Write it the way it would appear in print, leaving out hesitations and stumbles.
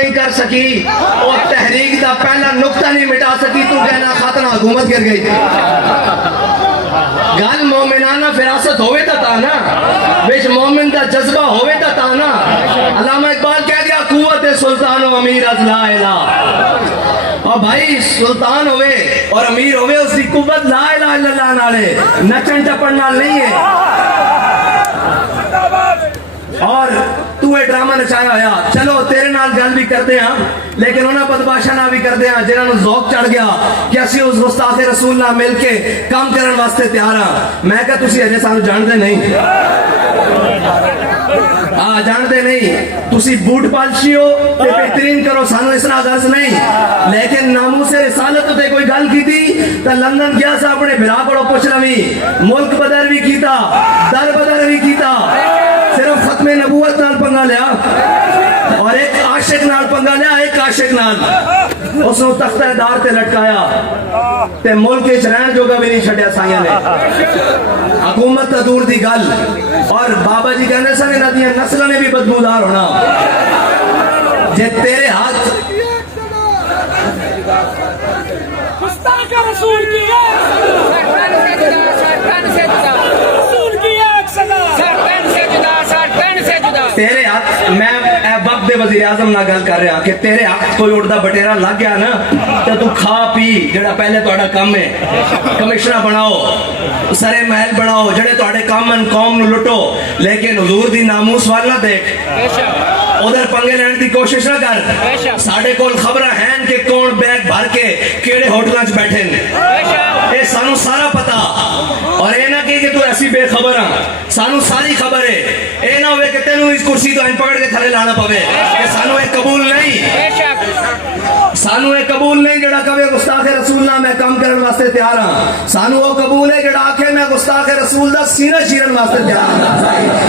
نہیں کر سکی اور تحریک دا پہلا نقطہ نہیں مٹا سکی تو کہنا خاتمہ حکومت گر گئی گل مومنانہ فراست ہوئے تا نا وچ مومن دا جذبہ ہوئے تا نا علامہ اقبال کہہ دیا قوت سلطان و امیر از لا الہ اور بھائی سلطان ہوئے اور امیر ہوئے اس کی قوت لا الہ الا اللہ نالے نچن ٹپن نال نہیں ہے اور تو اے ڈرامہ نچایا ہویا چلو تیرے نال گل بھی کرتے ہیں لیکن انہاں بدماشاں نال بھی کرتے ہیں جنہاں نوں ذوق چڑھ گیا کہ اسی اس گستاخ رسول نال مل کے کام کرن واسطے تیار ہاں میں کہا تسی اجے سانو جانتے نہیں جانتے نہیں تسی بوٹ پالشی ہو تے بہترین کرو سانو اس نال غرض نہیں لیکن ناموس رسالت تے کوئی گل کیتی تے لندن گیا سا اپنے بھرا کوڑوں پوچھ لوی ملک بدر بھی کیتا در بدر بھی کیتا صرف ختم نبوت نال پنگا لیا اور ایک عاشق نال پنگا لیا ایک عاشق نال اس نے تختہ دار تے لٹکایا تے ملک اچ رہن جوگا بھی نہیں چھڈیا سائیاں نے حکومت تا دور دی گل اور بابا جی کہنے سن انہاں دیاں نسلاں نے بھی بدبودار ہونا جے تیرے ہاتھ گستاخ رسول کی تیرے ہاتھ میں وقت دے وزیر اعظم نہ گل کر رہا کہ تیرے ہاتھ کوئی اڑدا بٹیرا لگ گیا نا تو تو کھا پی جڑا پہلے تہاڈا کم ہے کمشنر بناؤ سرے محل بناؤ جڑے تہاڈے کام ان قوم نو لٹو لیکن حضور دی ناموس وال نہ دیکھ ادھر پنگے لین دی کوشش نہ کر ساڈے کول خبراں ہیں کہ کون بیگ بھر کے کیڑے ہوٹلاں وچ بیٹھے نے اے سانو سارا پتا اور اے نہ کہ تو ایسی بے خبر ہاں سانو ساری خبر ہے اے نہ ہوئے کہ تینوں اس کرسی تو پکڑ کے تھلے لانا پوے کہ سانو اے قبول نہیں سانو اے قبول نہیں جڑا کہے گستاخ رسول نہ میں کام کرن واسطے تیار ہاں سانو وہ قبول ہے جڑا آکھے میں گستاخ رسول دا سینہ چیرن واسطے تیار ہاں